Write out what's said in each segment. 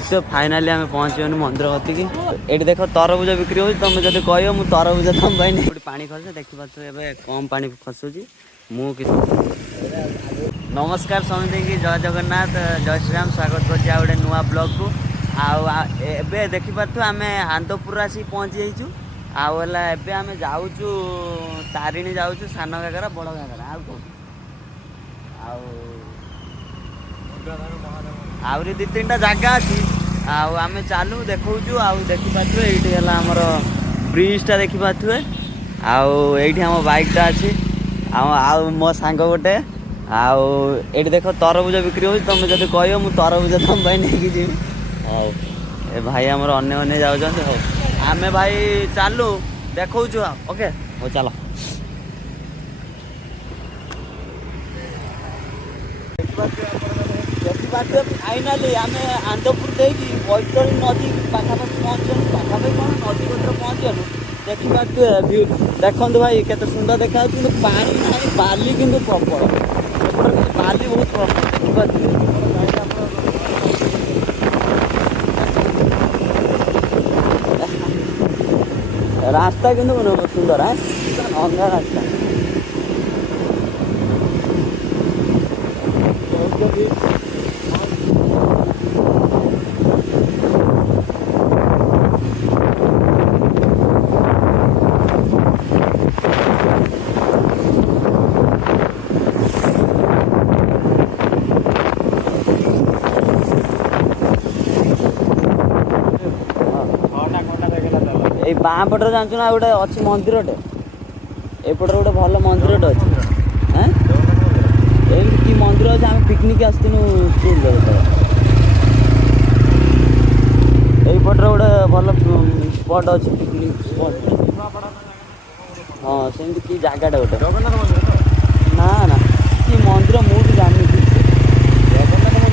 देखते फाइनाली आम पहुँचन मंदिर कति ये देख तरबुज बिक्री हो तुम जब कह मुझे तरबुज तुम नहीं पा खस देखिए कम पा खसुची नमस्कार समिति की जय जगन्नाथ जय श्रीराम स्वागत कर गोटे नुआ ब्लॉग को आए देखिपे आम आनंदपुर आसिक पहुँची जाइचु आला आम जाऊँ तारिणी जाऊँ सान घाघरा बड़ घाघरा आहरी दी तीन जगह अच्छी आम चालू देखु देखिपे ये आमर ब्रिजटा देखिपे आम बाइकटा अच्छी मो सांग गोटे ये देख तरबुज बिक्री हो तुम जब कह मुझे तरबुज तुम नहीं जी भाई आमर अन्य जाऊँ आम भाई चालू देखु ओके हो चलो देखिए फाइनाली आम आनंदपुर देखी बैतरणी नदी पाखापाखि पहुँचल पाखापाखि कौन नदी कतर पहुँचलु देखिए व्यू देखो भाई केते सुंदर देखा कि पानी ना बाली कि प्रबल बाली बहुत प्रबल रास्ता कि सुंदर है अंधा रास्ता बाँ पटे जानचु ना गोटे अच्छी मंदिरटे एपटे गोटे भल मंदिरटे अच्छे कि मंदिर अच्छे आम पिकनिक आसलु स्कूल यहीपटे गोटे भल स्पट अच्छे पिकनिक स्पट हाँ सेमती कि जगह गोटे ना ना कि मंदिर मुझे जानी ठीक से जगन्नाथ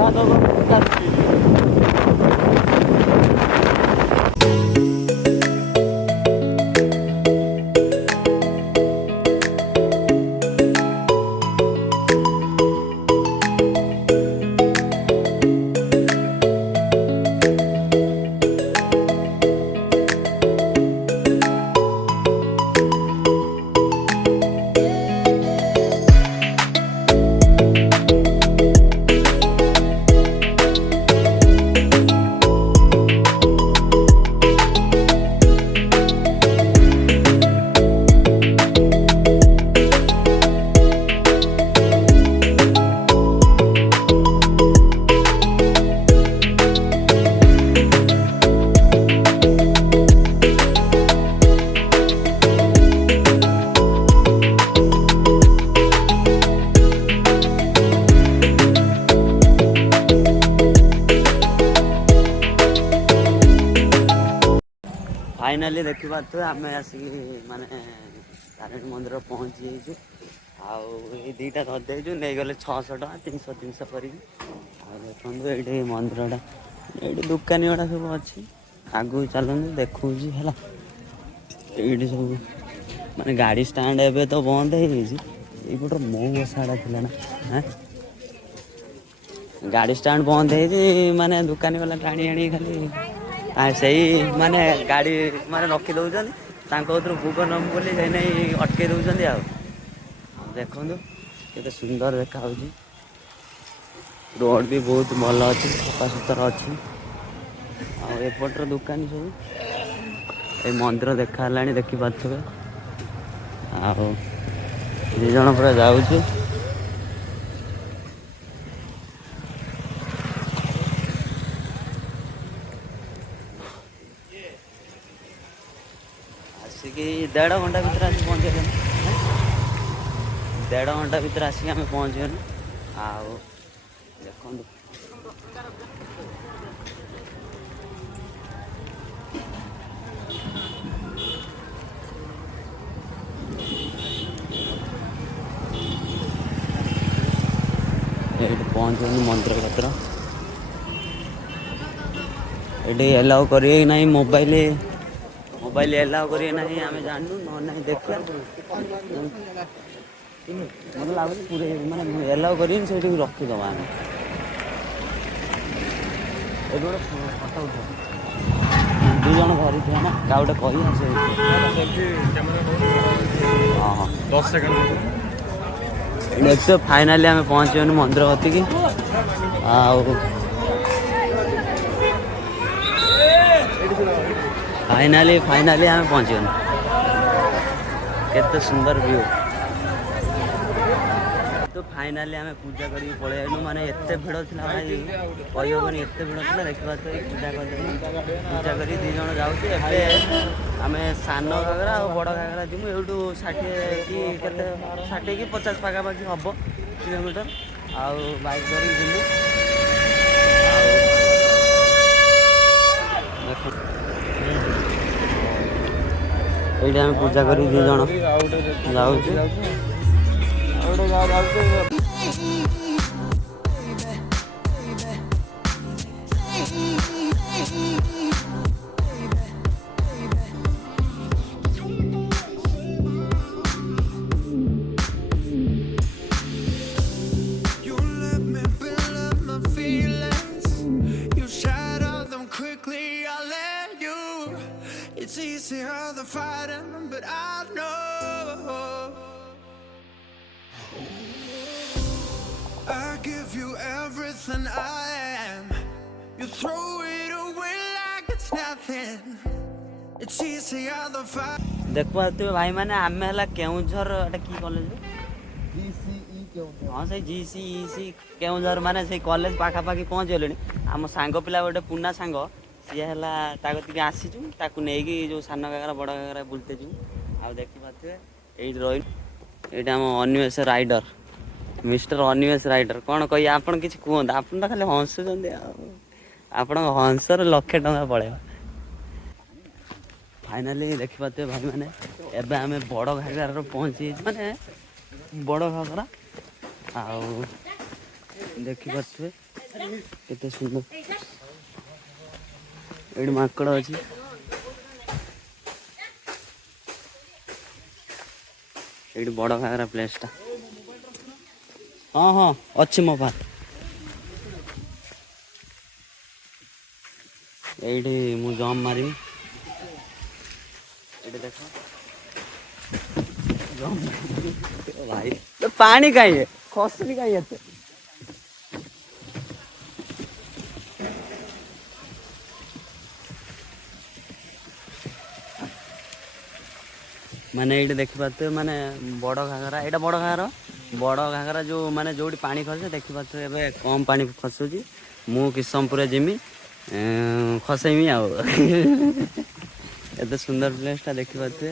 मंदिर तो आसली बढ़िया फाइनाली देखा आम आसिक माने तारिणी मंदिर पहुँची जाइए आईटा धरदेचु नहीं गले 600 टका 300 300 कर देखो ये मंदिरटा ये दुकानी गुड़ा सब अच्छी आगू चलते देखा ये सब माने गाड़ी स्टाण्ड एवं तो बंद होपटे मो बसाड़ा थी ना गाड़ी स्टाण्ड बंद हो माने दुकानी वाला टाणी आनी खाली से माने गाड़ी माने रखी दौरान बुक नब बोली नहीं अटके दौरान देखो केते सुंदर देखा रोड भी बहुत भल अच्छी सफा सुतरा अच्छी आएपटर दुकान सब ये मंदिर देखा देखी पारे दी जन पूरा जाऊँ आसिक 1.5 घंटा भर आस पहुँचे 1.5 घंटा भर आसिक आम पहुँचगलु देखो पहुँचनी मंदिर भर ये एलाउ करें ना मोबाइल मोबाइल एलाउ करें ना आम जानू ना देखा मतलब लगे पूरे मानते एलाउ करें से रखीदबा आम ये फटो उठ दु जन धरी थे ना क्या गोटे कही हाँ हाँ 10 सेकंड देखते फाइनाली आम पहुँचनी मंदिर कति फाइनाली आम पहुँचगलु केते सुंदर व्यू तो फाइनाली आम पूजा करके पलि आइलु माने एते भिड़ थिला भाई कहबनी एते भिड़ थिला देखा तो पूजा कर पूजा करी 2 जन जाऊँ एबे आम सान घागरा और बड़ घागरा जीमु एठू 60 कि 60 कि 50 पाखापाखि हम किलोमीटर आउ बाइक धरिक जीमु ये आम पूजा करी 2 जन जाऊँ It's easier than fighting, but I know I give you everything I am. You throw it away like it's nothing. It's easier than fighting. देखो भाई माने आमे हला केउझर एटा की कॉलेज जीसीई केउझर हां से जीसीईसी केउझर माने से कॉलेज पाखा पाखी पहुंच गेलेनी हम सांग पिला गोटे पुना सांग सी हला ताकती के आसीचु ताकू नेकी जो सान घागरा बड़ घागरा बुलते छु आ देखि पाथे एई रही एटा हम Anvesh rider mister Anvesh rider कौन कही आपन किछ कहंत आपन त खाली हंसुचंदी आपन हंसर लक्ष टका पड़े फाइनाली देखि पाते भाई माने एबे आमे बड़ घागरा पहुंची माने बड़ घागरा आ देखि पाते केते सुंदर एडी माकड़ अछि एडी बड़ घागरा प्लेस टा हाँ हाँ अच्छी मो पास ये मु जम मारी देखो भाई तो पानी कहीं है खसनी कहीं है माने ये देखी पाते माने बड़ घागरा यहाँ बड़ घागरा जो माने जो पानी खसे देखी पाते एबे कम पानी खसुची मु किसमपुर जिमी खसेमी आ एत सुंदर प्लेस टा देखी पाते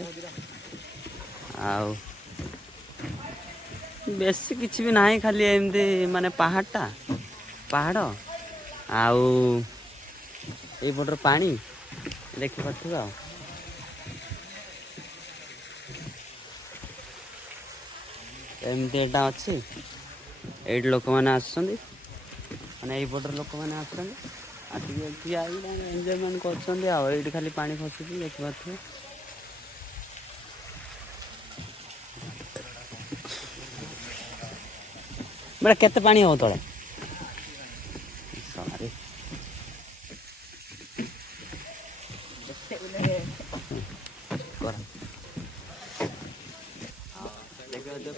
आउ बेसी किछि भी नाही खाली एमती माने पहाड़ आउ ए बटर पानी देखी पाते आ एमती एटा अच्छी ये लोक मैंने आसने यपटर लोक मैंने आसिक एंजयमेंट कर खाली पानी खसुची देखी पारे बेटा केते पानी हो तले सॉरी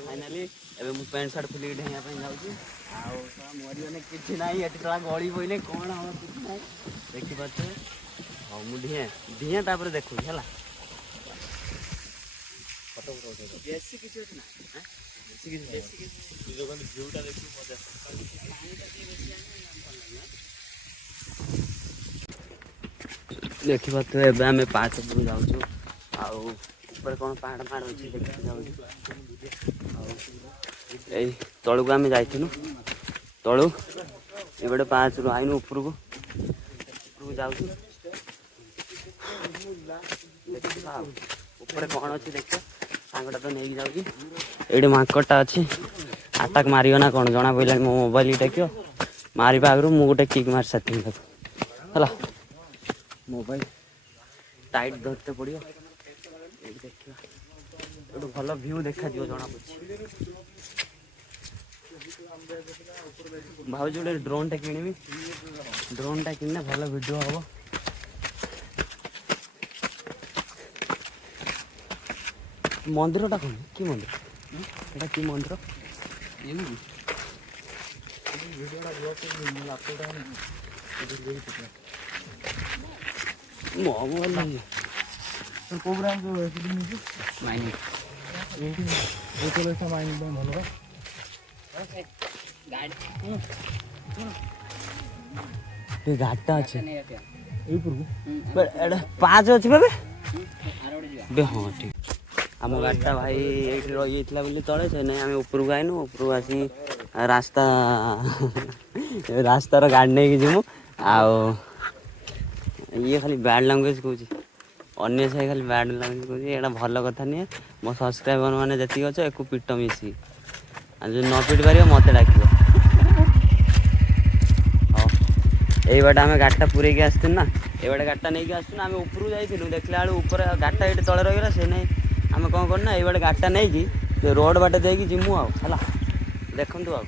फाइनाली एबे मु पैंट शर्ट खुली ढेया पे जाउची आ मोरी ने किछि नाही एटी तळा गळी बोइले कोन हम किछि नाही देखि पाछे हम मु ढेया तापर देखु हला फोटो फोटो बेसी किछि ना हैं बेसी किछि तू जो कोन व्यूटा देखु मजा देखि पाते एबे हमें 5 पर जाउछु आ ऊपर कोन पहाड़ पहाड़ अछि देखि जाउछु ए तळु को आमे जाइथिनु तळु एबडे 5 रु आइनु ऊपर को जाउछु देखा ऊपर कोन अछि देखा सांगटा तो नेकी जाउची एडी माकटा अछि ଆଟାକ୍ ମାରିବ ନା କ'ଣ ଜଣା ପଡ଼ିଲାଣି। ମୋ ମୋବାଇଲ ଟେକିବ ମାରିବା ଆଗରୁ ମୁଁ ଗୋଟେ କିକ୍ ମାରି ସାରିଥିଲି ତାକୁ ହେଲା। ମୋବାଇଲ ଟାଇଟ୍ ଧରତେ ପଡ଼ିବ। ଏଇଠି ଦେଖିବା ଗୋଟେ ଭଲ ଭିଉ ଦେଖାଯିବ ଜଣାପଡ଼ୁଛି। ଭାବୁଛି ଗୋଟେ ଡ୍ରୋନ୍ଟା କିଣିବି। ଡ୍ରୋନ୍ଟା କିଣିଲେ ଭଲ ଭିଡ଼ିଓ ହବ। ମନ୍ଦିରଟା କ'ଣ କି ମନ୍ଦିର ଏଇଟା କି ମନ୍ଦିର? ଗାଡ଼ିଟା ଅଛି ପାଞ୍ଚ ଅଛି ବେ ହଁ ଠିକ। ଆମ ଗାଡ଼ିଟା ଭାଇ ଏଇଠି ରହିଯାଇଥିଲା ବୋଲି ତଳେ ସେ ନାଇଁ ଆମେ ଉପରକୁ ଆଇନୁ। ଉପରକୁ ଆସି ରାସ୍ତାର ଗାଡ଼ି ନେଇକି ଯିମୁ। ଆଉ ଇଏ ଖାଲି ବ୍ୟାଡ୍ ଲାଙ୍ଗୁଏଜ୍ କହୁଛି। ଅନ୍ୟ ସାହି ଖାଲି ବ୍ୟାଡ୍ ଲାଙ୍ଗୁଏଜ୍ କହୁଛି। ଏଇଟା ଭଲ କଥା ନୁହେଁ। ମୋ ସବସ୍କ୍ରାଇବର ମାନେ ଯେତିକି ଅଛ ଏକୁ ପିଟ ମିଶିକି। ଆଉ ଯଦି ନ ପିଟି ପାରିବ ମୋତେ ଡାକିବ। ହଉ ଏଇ ବାଟେ ଆମେ ଗାଡ଼ିଟା ପୁରେଇକି ଆସିଥିଲୁ ନା। ଏଇବାଟେ ଗାଡ଼ିଟା ନେଇକି ଆସିଥିଲୁ। ଆମେ ଉପରକୁ ଯାଇଥିଲୁ ଦେଖିଲା ବେଳୁ ଉପରେ ଗାଡ଼ିଟା ଏଇଠି ତଳେ ରହିଗଲା। ସେ ନେଇ ଆମେ କ'ଣ କରୁ ନା ଏଇବାଟେ ଗାଡ଼ିଟା ନେଇକି ସେ ରୋଡ଼ ବାଟେ ଦେଇକି ଯିମୁ ଆଉ ହେଲା। ଦେଖନ୍ତୁ ଆଉ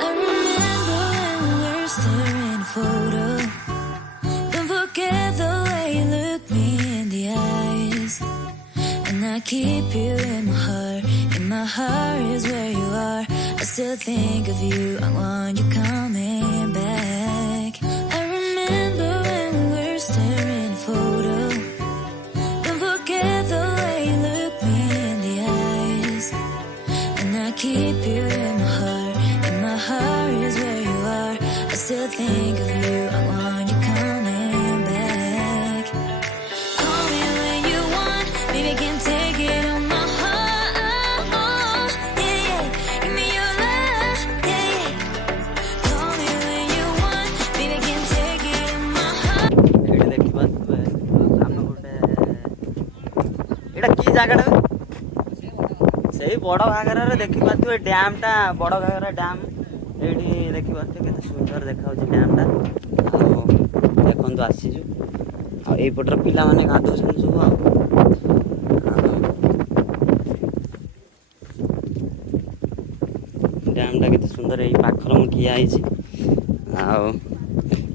I remember when we were staring a photo. Don't forget the way you look me in the eyes. And I keep you in my heart. In my heart is where you are. I still think of you. I want you coming back. I remember when we were staring a photo. Don't forget the way you look me in the eyes. And I keep you in my heart. My heart is where you are. I still think of you. I want you coming back. Call me when you want. Maybe I can take it on my heart. Yeah, yeah. Give me your love. Yeah, yeah. Call me when you want. Maybe I can take it on my heart. ଏଇଠି ଦେଖିପାରୁଥିବେ ଆମେ ଗୋଟେ ଏଇଟା କି ଜାଗାଟା ସେଇ ବଡ଼ଘାଗରାରେ ଦେଖିପାରୁଥିବେ ଡ୍ୟାମ୍ଟା। Badaghagara dam ଏଇଠି ଦେଖିପାରୁଥିବେ କେତେ ସୁନ୍ଦର ଦେଖାଯାଉଛି ଡ୍ୟାମ୍ଟା। ଆଉ ଦେଖନ୍ତୁ ଆସିଛୁ। ଆଉ ଏଇପଟର ପିଲାମାନେ ଗାଧଉଛନ୍ତି ସବୁ। ଆଉ ଡ୍ୟାମ୍ଟା କେତେ ସୁନ୍ଦର। ଏଇ ପାଖରେ ମୁଁ ଠିଆ ହେଇଛି। ଆଉ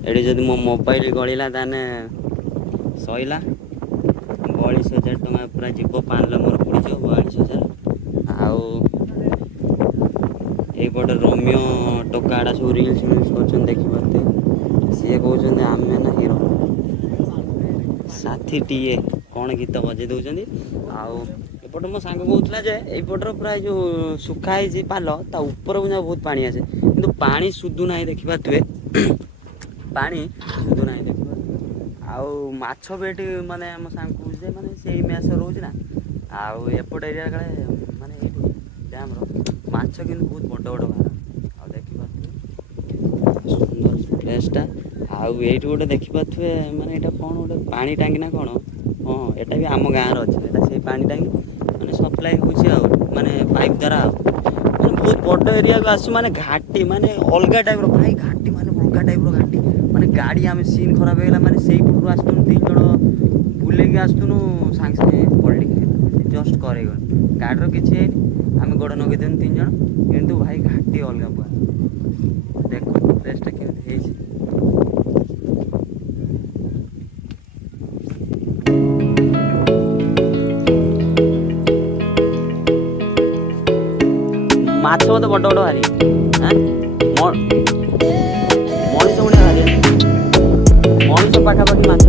ଏଠି ଯଦି ମୋ ମୋବାଇଲ ଗଳିଲା ତାହେଲେ ସଇଲା। 42,000 ଟଙ୍କା ପୁରା ଯିବ। 5 ନମ୍ବର ପଡ଼ିଯିବ 42,000। ଆଉ ଏଇପଟେ ରୋମିଓ ଟୋକାଟା ସବୁ ରିଲ୍ସ କରୁଛନ୍ତି ଦେଖିପାରୁଥିବେ। ସିଏ କହୁଛନ୍ତି ଆମେ ନା ହିରୋ ସାଥିଟିଏ କ'ଣ ଗୀତ ବଜେଇ ଦେଉଛନ୍ତି। ଆଉ ଏପଟେ ମୋ ସାଙ୍ଗ କହୁଥିଲା ଯେ ଏଇପଟର ପୁରା ଯେଉଁ ଶୁଖା ହେଇଛି ପାଲ ତା ଉପରକୁ ଯାଉ ବହୁତ ପାଣି ଆସେ। କିନ୍ତୁ ପାଣି ସୁଧୁ ନାହିଁ ଦେଖିପାରୁଥିବେ। ପାଣି ସୁଧୁ ନାହିଁ ଦେଖିପାରୁଥିବେ। ଆଉ ମାଛ ବି ଏଠି ମାନେ ଆମ ସାଙ୍ଗ କହୁଛି ଯେ ମାନେ ସେଇ ମ୍ୟାଚ୍ ରହୁଛି ନା। ଆଉ ଏପଟ ଏରିଆ କାଳେ ମାନେ ଏଇଠି ଡ୍ୟାମ୍ର ମାଛ କିନ୍ତୁ ବହୁତ ବଡ଼ ବଡ଼ ବାହାରେ। ଆଉ ଦେଖିପାରୁଥିବେ ସୁନ୍ଦର ପ୍ଲେସ୍ଟା। ଆଉ ଏଇଠି ଗୋଟେ ଦେଖିପାରୁଥିବେ ମାନେ ଏଇଟା କ'ଣ ଗୋଟେ ପାଣି ଟାଙ୍କି ନା କ'ଣ। ହଁ ଏଇଟା ବି ଆମ ଗାଁର ଅଛି। ଏଇଟା ସେଇ ପାଣି ଟାଙ୍କି ମାନେ ସପ୍ଲାଏ ହେଉଛି ଆଉ ମାନେ ପାଇପ୍ ଦ୍ୱାରା। ଆଉ ମାନେ ବହୁତ ବଡ଼ ଏରିଆକୁ ଆସୁ ମାନେ ଘାଟି ମାନେ ଅଲଗା ଟାଇପ୍ର ଭାଇ ଘାଟି ମାନେ ଅଲଗା ଟାଇପ୍ର ଘାଟି ମାନେ ଗାଡ଼ି ଆମେ ସିନ୍ ଖରାପ ହେଇଗଲା ମାନେ ସେଇ ପଟରୁ ଆସୁଥିଲୁ 3 ଜଣ ବୁଲେଇକି ଆସୁଥିଲୁ ସାଙ୍ଗେ ସାଙ୍ଗେ ପଲ୍ଟିକି ଜଷ୍ଟ କରେଇଗଲୁ। ଗାଡ଼ିର କିଛି ହେଇନି ଆମେ ଗୋଡ଼ ନଗେଇଦେଲୁ 3 ଜଣ। କିନ୍ତୁ ଭାଇ ଘାଟି ଅଲଗା ପୁରା। ଦେଖନ୍ତୁ ପ୍ଲେସ୍ଟା କେମିତି ହେଇଛି। ମାଛ ବୋଧେ ବଡ଼ ବଡ଼ ଭାରି ମଣିଷ ଭଳିଆ ଭାରି ମଣିଷ ପାଖାପାଖି ମାଛ